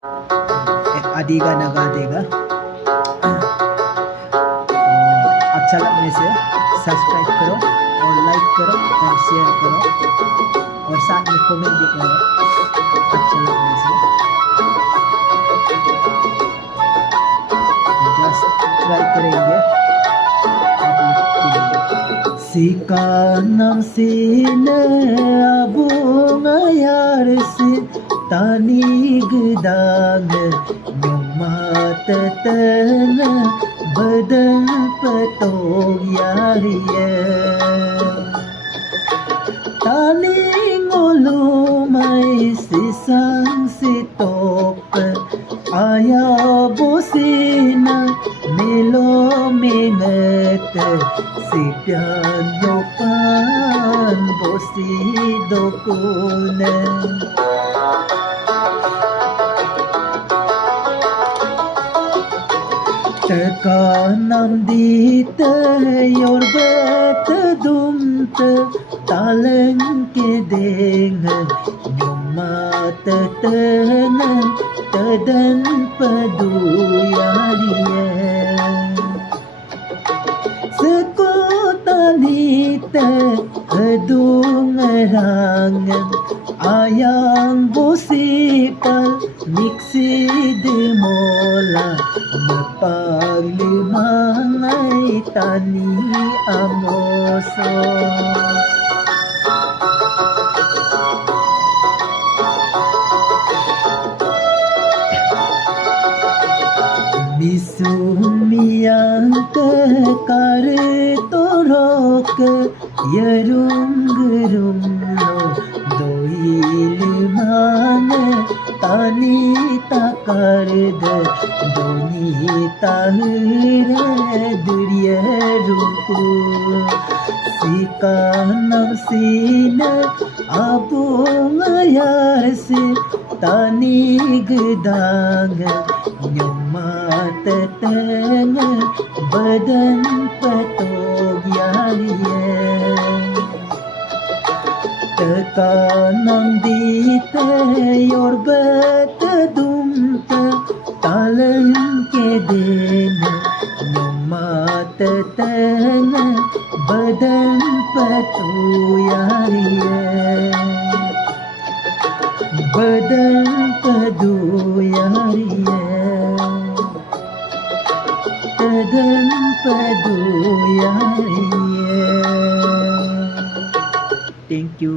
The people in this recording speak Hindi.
आदि गाना गा देगा। अच्छा लगने से सब्सक्राइब करो और लाइक करो और शेयर करो और साथ में कमेंट भी करो अच्छा लगने से। जस्ट ट्राई करेंगे आप लोग के लिए। Sikanam sine abung ayarse tani gedang nyumat tena badan petog yariye tani ngolumai sisang sitok aya bosina melo minget si piano pan bosi dokune tekanam dite yorbet dumte taleng ke deng nyumat tenen teden peduyariye sekotanite hedungerangen ayang bosipal miksid mola mapaglimangay tani amoso Misumiyang kare torok yarung doil mane tani takar doni tahre duriya ruku sikanam sine abung ayarse tani gedang nyumat tena badan petog yariye tekanam dite yorbet dumte taleng ke dena nyumat tena badan petog yariye badan peduyariye badan peduyariye. Thank you.